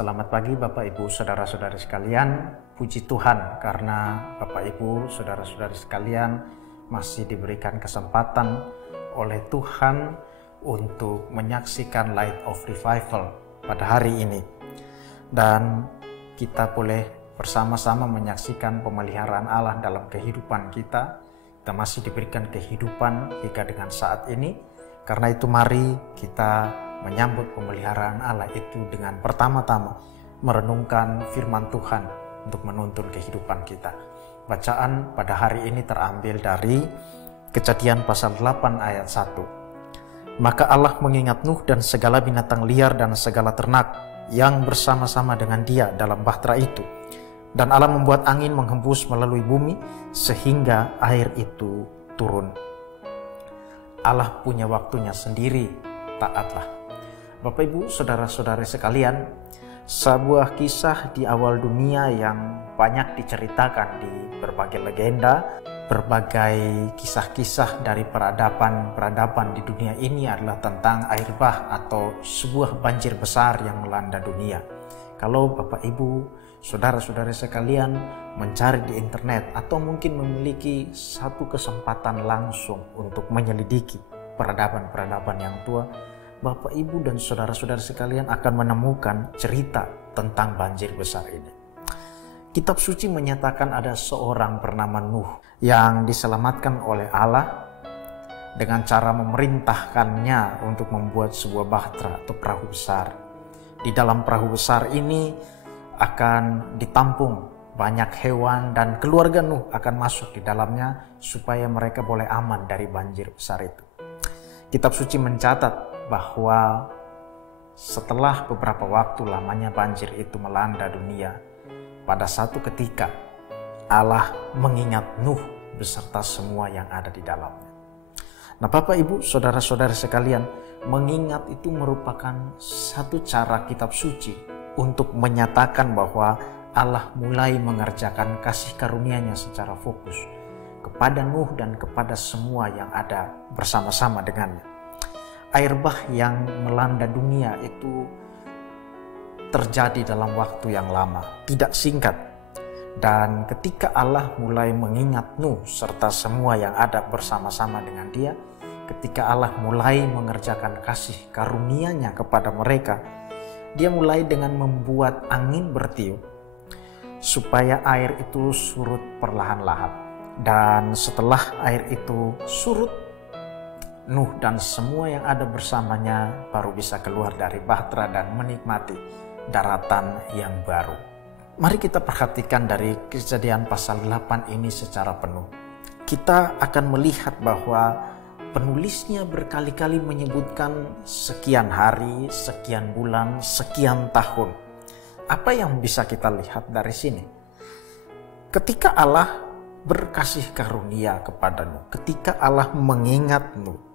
Selamat pagi Bapak Ibu Saudara-saudari sekalian. Puji Tuhan karena Bapak Ibu Saudara-saudari sekalian masih diberikan kesempatan oleh Tuhan untuk menyaksikan Light of Revival pada hari ini. Dan kita boleh bersama-sama menyaksikan pemeliharaan Allah dalam kehidupan kita. Kita masih diberikan kehidupan hingga dengan saat ini. Karena itu mari kita menyambut pemeliharaan Allah itu dengan pertama-tama merenungkan firman Tuhan untuk menuntun kehidupan kita. Bacaan pada hari ini terambil dari Kejadian pasal 8 ayat 1. Maka Allah mengingat Nuh dan segala binatang liar dan segala ternak yang bersama-sama dengan dia dalam bahtera itu. Dan Allah membuat angin menghembus melalui bumi sehingga air itu turun. Allah punya waktunya sendiri, taatlah. Bapak Ibu, saudara-saudari sekalian, sebuah kisah di awal dunia yang banyak diceritakan di berbagai legenda, berbagai kisah-kisah dari peradaban di dunia ini adalah tentang air bah atau sebuah banjir besar yang melanda dunia. Kalau Bapak Ibu, saudara-saudari sekalian mencari di internet atau mungkin memiliki satu kesempatan langsung untuk menyelidiki peradaban yang tua, Bapak, Ibu, dan saudara-saudara sekalian akan menemukan cerita tentang banjir besar ini. Kitab suci menyatakan ada seorang bernama Nuh yang diselamatkan oleh Allah dengan cara memerintahkannya untuk membuat sebuah bahtera atau perahu besar. Di dalam perahu besar ini akan ditampung banyak hewan dan keluarga Nuh akan masuk di dalamnya supaya mereka boleh aman dari banjir besar itu. Kitab suci mencatat bahwa setelah beberapa waktu lamanya banjir itu melanda dunia, pada satu ketika Allah mengingat Nuh beserta semua yang ada di dalamnya. Nah, Bapak Ibu, saudara-saudara sekalian, mengingat itu merupakan satu cara kitab suci untuk menyatakan bahwa Allah mulai mengerjakan kasih karunia-Nya secara fokus kepada Nuh dan kepada semua yang ada bersama-sama dengannya. Air bah yang melanda dunia itu terjadi dalam waktu yang lama, tidak singkat. Dan ketika Allah mulai mengingat Nuh serta semua yang ada bersama-sama dengan dia, ketika Allah mulai mengerjakan kasih karunia-Nya kepada mereka, dia mulai dengan membuat angin bertiup supaya air itu surut perlahan-lahan. Dan setelah air itu surut, Nuh dan semua yang ada bersamanya baru bisa keluar dari bahtera dan menikmati daratan yang baru. Mari kita perhatikan dari Kejadian pasal 8 ini secara penuh. Kita akan melihat bahwa penulisnya berkali-kali menyebutkan sekian hari, sekian bulan, sekian tahun. Apa yang bisa kita lihat dari sini? Ketika Allah berkasih karunia kepada Nuh, ketika Allah mengingat Nuh,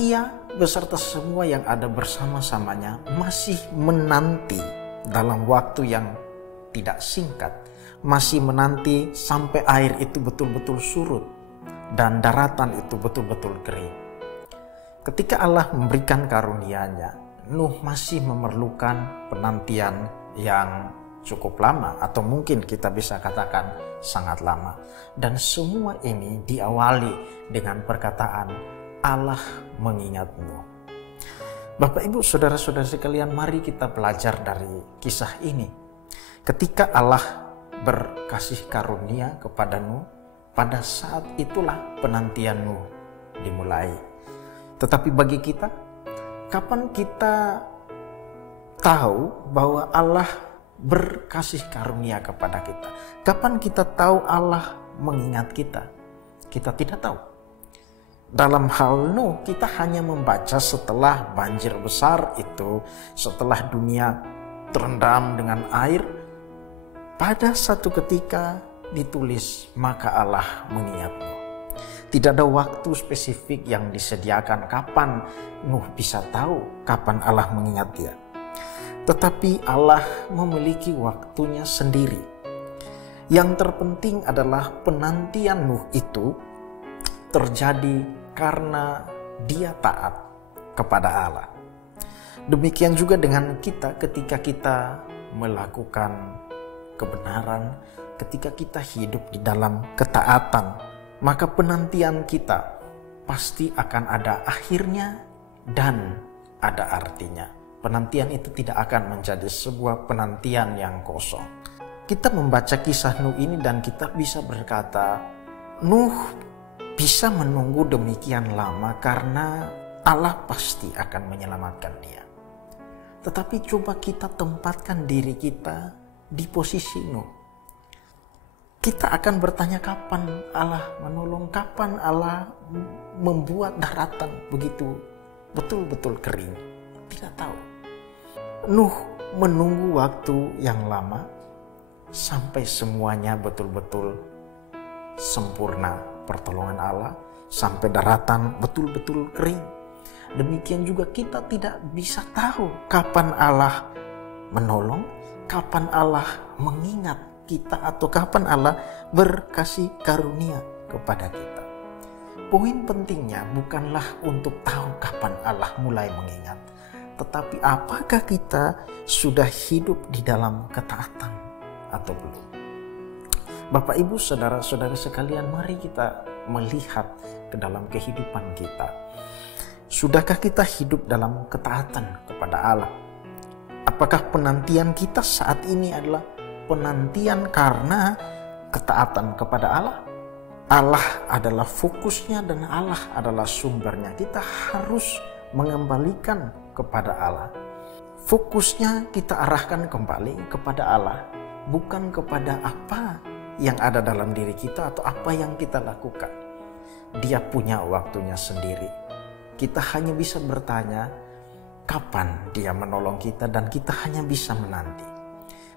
Ia beserta semua yang ada bersama-samanya masih menanti dalam waktu yang tidak singkat, masih menanti sampai air itu betul-betul surut dan daratan itu betul-betul kering. Ketika Allah memberikan karunia-Nya, Nuh masih memerlukan penantian yang cukup lama atau mungkin kita bisa katakan sangat lama. Dan semua ini diawali dengan perkataan Allah mengingat Nuh. Bapak Ibu saudara-saudara sekalian, mari kita belajar dari kisah ini. Ketika Allah berkasih karunia kepada Nuh, pada saat itulah penantian Nuh dimulai. Tetapi bagi kita, kapan kita tahu bahwa Allah berkasih karunia kepada kita? Kapan kita tahu Allah mengingat kita? Kita tidak tahu. Dalam hal Nuh, kita hanya membaca setelah banjir besar itu, setelah dunia terendam dengan air, pada satu ketika ditulis, maka Allah mengingat Nuh. Tidak ada waktu spesifik yang disediakan kapan Nuh bisa tahu kapan Allah mengingat dia. Tetapi Allah memiliki waktunya sendiri. Yang terpenting adalah penantian Nuh itu terjadi karena dia taat kepada Allah. Demikian juga dengan kita ketika kita melakukan kebenaran, ketika kita hidup di dalam ketaatan, maka penantian kita pasti akan ada akhirnya dan ada artinya. Penantian itu tidak akan menjadi sebuah penantian yang kosong. Kita membaca kisah Nuh ini dan kita bisa berkata, Nuh bisa menunggu demikian lama karena Allah pasti akan menyelamatkan dia. Tetapi coba kita tempatkan diri kita di posisi Nuh. Kita akan bertanya kapan Allah menolong, kapan Allah membuat daratan begitu betul-betul kering. Tidak tahu. Nuh menunggu waktu yang lama sampai semuanya betul-betul sempurna pertolongan Allah, sampai daratan betul-betul kering. Demikian juga kita tidak bisa tahu kapan Allah menolong, kapan Allah mengingat kita, atau kapan Allah berkasih karunia kepada kita. Poin pentingnya bukanlah untuk tahu kapan Allah mulai mengingat, tetapi apakah kita sudah hidup di dalam ketaatan atau belum. Bapak, Ibu, saudara-saudara sekalian, mari kita melihat ke dalam kehidupan kita. Sudahkah kita hidup dalam ketaatan kepada Allah? Apakah penantian kita saat ini adalah penantian karena ketaatan kepada Allah? Allah adalah fokusnya dan Allah adalah sumbernya. Kita harus mengembalikan kepada Allah. Fokusnya kita arahkan kembali kepada Allah, bukan kepada apa yang ada dalam diri kita atau apa yang kita lakukan. Dia punya waktunya sendiri. Kita hanya bisa bertanya kapan dia menolong kita dan kita hanya bisa menanti.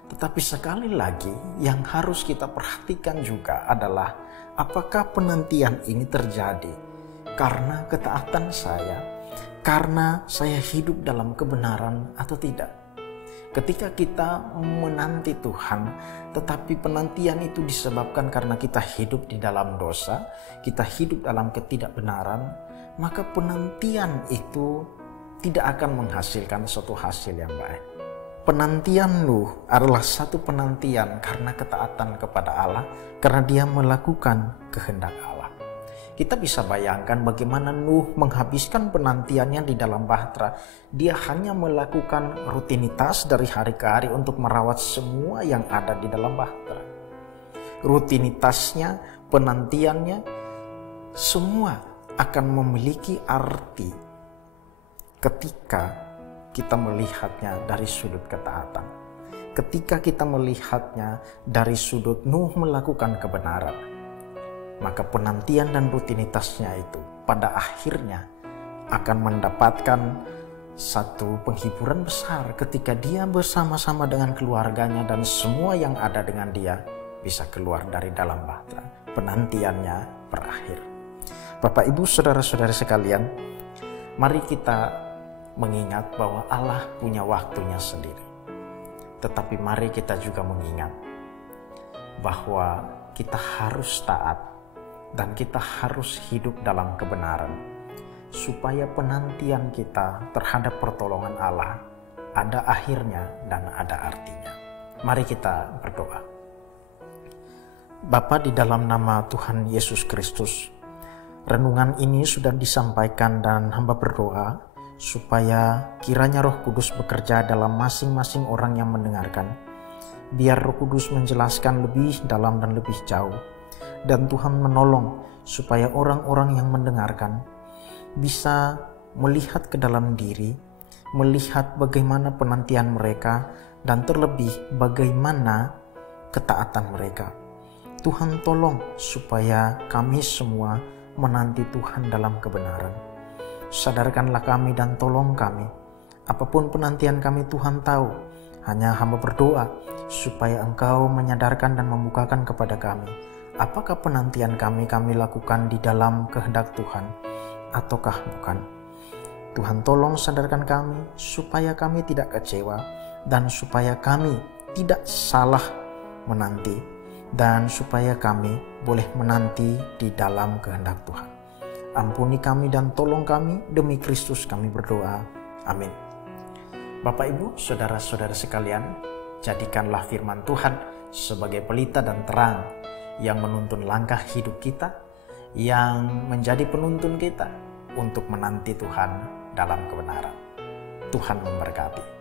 Tetapi sekali lagi yang harus kita perhatikan juga adalah apakah penantian ini terjadi karena ketaatan saya, karena saya hidup dalam kebenaran atau tidak. Ketika kita menanti Tuhan, tetapi penantian itu disebabkan karena kita hidup di dalam dosa, kita hidup dalam ketidakbenaran, maka penantian itu tidak akan menghasilkan suatu hasil yang baik. Penantian Nuh adalah satu penantian karena ketaatan kepada Allah, karena dia melakukan kehendak Allah. Kita bisa bayangkan bagaimana Nuh menghabiskan penantiannya di dalam bahtera. Dia hanya melakukan rutinitas dari hari ke hari untuk merawat semua yang ada di dalam bahtera. Rutinitasnya, penantiannya, semua akan memiliki arti ketika kita melihatnya dari sudut ketaatan. Ketika kita melihatnya dari sudut Nuh melakukan kebenaran, maka penantian dan rutinitasnya itu pada akhirnya akan mendapatkan satu penghiburan besar ketika dia bersama-sama dengan keluarganya dan semua yang ada dengan dia bisa keluar dari dalam bahtera. Penantiannya berakhir. Bapak, Ibu, saudara-saudara sekalian, mari kita mengingat bahwa Allah punya waktunya sendiri. Tetapi mari kita juga mengingat bahwa kita harus taat dan kita harus hidup dalam kebenaran, supaya penantian kita terhadap pertolongan Allah ada akhirnya dan ada artinya. Mari kita berdoa. Bapa, di dalam nama Tuhan Yesus Kristus, renungan ini sudah disampaikan dan hamba berdoa supaya kiranya Roh Kudus bekerja dalam masing-masing orang yang mendengarkan. Biar Roh Kudus menjelaskan lebih dalam dan lebih jauh. Dan Tuhan menolong supaya orang-orang yang mendengarkan bisa melihat ke dalam diri, melihat bagaimana penantian mereka, dan terlebih bagaimana ketaatan mereka. Tuhan tolong supaya kami semua menanti Tuhan dalam kebenaran. Sadarkanlah kami dan tolong kami. Apapun penantian kami, Tuhan tahu. Hanya hamba berdoa supaya Engkau menyadarkan dan membukakan kepada kami. Apakah penantian kami lakukan di dalam kehendak Tuhan ataukah bukan? Tuhan tolong sadarkan kami supaya kami tidak kecewa dan supaya kami tidak salah menanti dan supaya kami boleh menanti di dalam kehendak Tuhan. Ampuni kami dan tolong kami, demi Kristus kami berdoa. Amin. Bapak Ibu, saudara-saudara sekalian, jadikanlah firman Tuhan sebagai pelita dan terang yang menuntun langkah hidup kita, yang menjadi penuntun kita untuk menanti Tuhan dalam kebenaran. Tuhan memberkati.